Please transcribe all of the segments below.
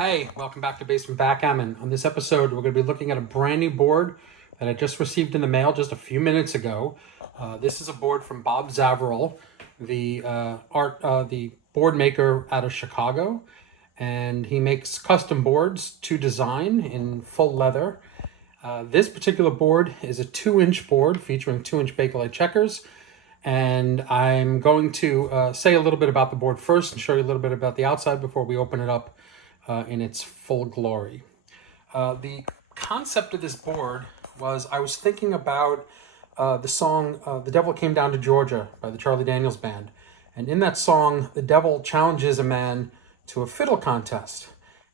Hey, welcome back to Basement Backgammon. On this episode, we're going to be looking at a brand new board that I just received in the mail just a few minutes ago. This is a board from Bob Zavoral, the board maker out of Chicago, and he makes custom boards to design in full leather. This particular board is a 2-inch board featuring 2-inch Bakelite checkers, and I'm going to say a little bit about the board first and show you a little bit about the outside before we open it up in its full glory. The concept of this board was I was thinking about the song The Devil Came Down to Georgia by the Charlie Daniels Band. And in that song, the devil challenges a man to a fiddle contest.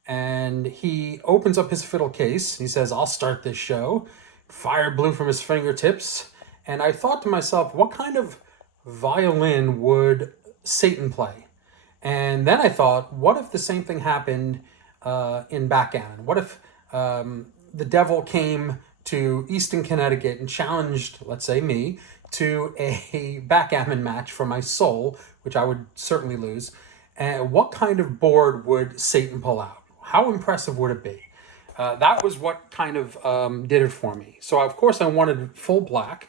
And he opens up his fiddle case. He says, "I'll start this show." Fire blew from his fingertips. And I thought to myself, what kind of violin would Satan play? And then I thought, what if the same thing happened in Backgammon? What if the devil came to Easton, Connecticut and challenged, let's say me, to a backgammon match for my soul, which I would certainly lose? And what kind of board would Satan pull out? How impressive would it be? That was what kind of did it for me. So, of course, I wanted full black.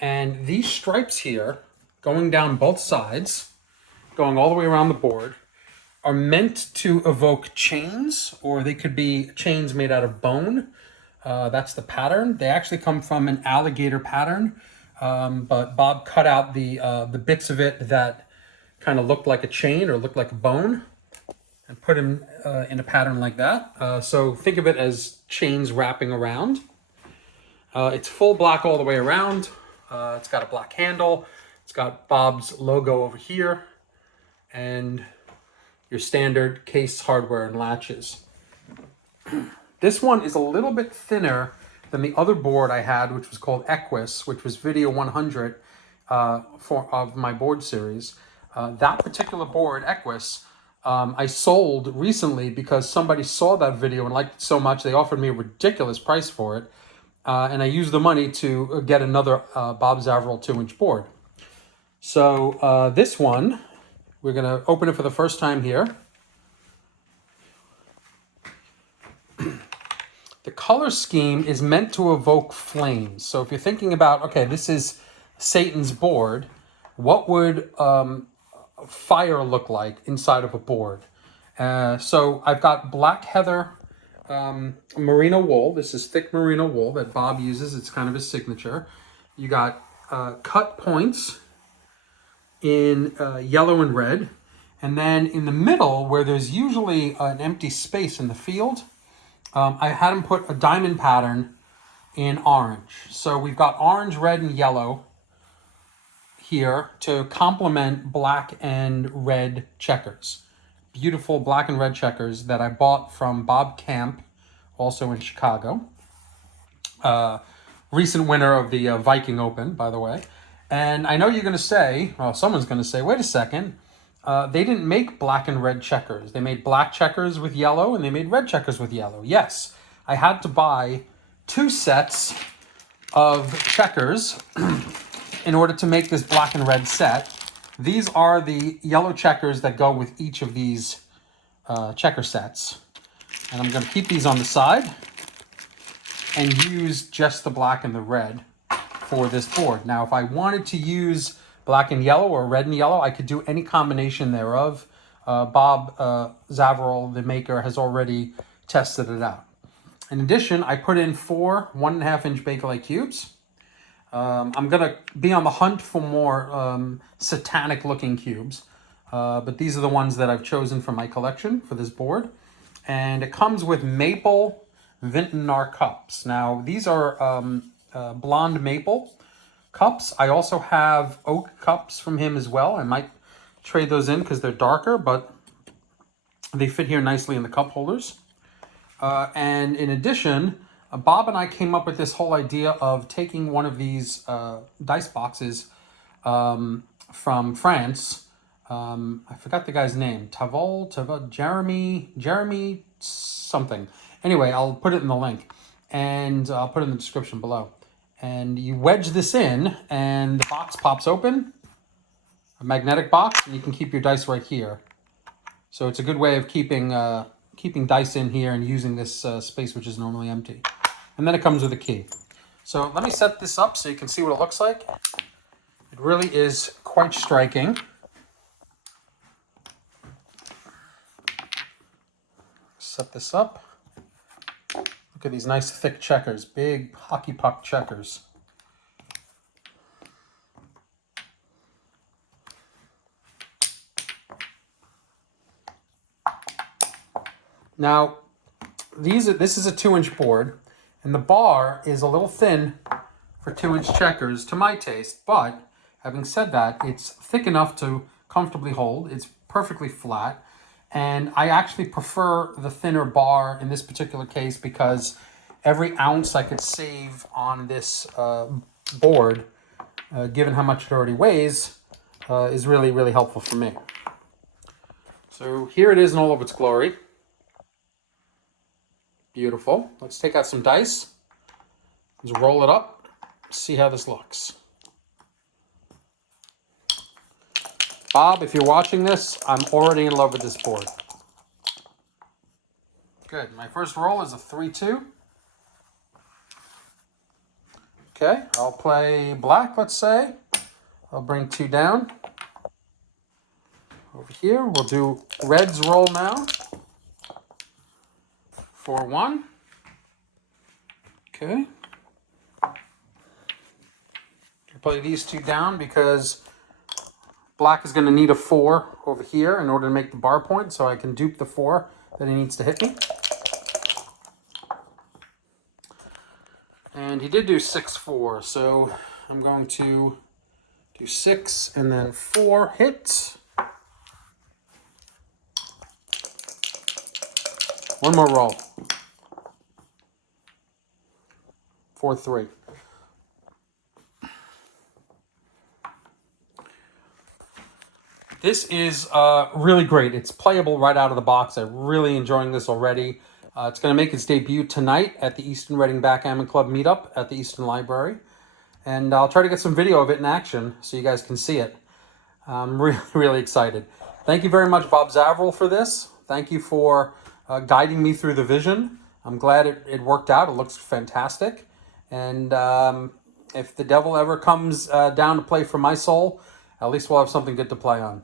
And these stripes here, going down both sides, going all the way around the board, are meant to evoke chains, or they could be chains made out of bone. That's the pattern. They actually come from an alligator pattern, but Bob cut out the bits of it that kind of looked like a chain or looked like a bone and put them in a pattern like that. So think of it as chains wrapping around. It's full black all the way around. It's got a black handle. It's got Bob's logo over here, and your standard case hardware and latches. This one is a little bit thinner than the other board I had, which was called Equus, which was Video 100 of my board series. That particular board, Equus, I sold recently because somebody saw that video and liked it so much they offered me a ridiculous price for it, and I used the money to get another Bob Zavoral 2-inch board. So this one, we're going to open it for the first time here. The color scheme is meant to evoke flames. So if you're thinking about, okay, this is Satan's board, what would fire look like inside of a board? So I've got black heather merino wool. This is thick merino wool that Bob uses. It's kind of his signature. You got cut points in yellow and red. And then in the middle, where there's usually an empty space in the field, I had him put a diamond pattern in orange. So we've got orange, red, and yellow here to complement black and red checkers. Beautiful black and red checkers that I bought from Bob Kamp, also in Chicago. Recent winner of the Viking Open, by the way. And I know you're going to say, well, someone's going to say, wait a second, they didn't make black and red checkers. They made black checkers with yellow, and they made red checkers with yellow. Yes, I had to buy 2 sets of checkers in order to make this black and red set. These are the yellow checkers that go with each of these checker sets. And I'm going to keep these on the side and use just the black and the red for this board. Now, if I wanted to use black and yellow or red and yellow, I could do any combination thereof. Bob Zavoral, the maker, has already tested it out. In addition, I put in 4 1.5-inch Bakelite cubes. I'm going to be on the hunt for more satanic-looking cubes, but these are the ones that I've chosen from my collection for this board. And it comes with maple Vintner cups. Now, these are blonde maple cups. I also have oak cups from him as well. I might trade those in because they're darker, but they fit here nicely in the cup holders. And in addition, Bob and I came up with this whole idea of taking one of these dice boxes from France. I forgot the guy's name. Jeremy something. Anyway, I'll put it in the link, and I'll put it in the description below. And you wedge this in, and the box pops open, a magnetic box, and you can keep your dice right here. So it's a good way of keeping keeping dice in here and using this space which is normally empty. And then it comes with a key. So let me set this up so you can see what it looks like. It really is quite striking. Set this up. Look at these nice thick checkers, big hockey puck checkers. Now, this is a 2-inch board, and the bar is a little thin for 2-inch checkers to my taste, but having said that, it's thick enough to comfortably hold. It's perfectly flat, and I actually prefer the thinner bar in this particular case because every ounce I could save on this board, given how much it already weighs, is really, really helpful for me. So here it is in all of its glory. Beautiful. Let's take out some dice. Let's roll it up. See how this looks. Bob, if you're watching this, I'm already in love with this board. Good. My first roll is a 3-2. Okay, I'll play black, let's say. I'll bring 2 down. Over here, we'll do red's roll now. 4-1. Okay. I'll play these 2 down because black is going to need a 4 over here in order to make the bar point, so I can dupe the 4 that he needs to hit me. And he did do 6-4, so I'm going to do 6 and then 4 hits. One more roll. 4-3. This is really great. It's playable right out of the box. I'm really enjoying this already. It's going to make its debut tonight at the Eastern Reading Backgammon Club meetup at the Eastern Library. And I'll try to get some video of it in action so you guys can see it. I'm really, really excited. Thank you very much, Bob Zavoral, for this. Thank you for guiding me through the vision. I'm glad it worked out. It looks fantastic. And if the devil ever comes down to play for my soul, at least we'll have something good to play on.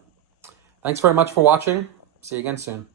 Thanks very much for watching. See you again soon.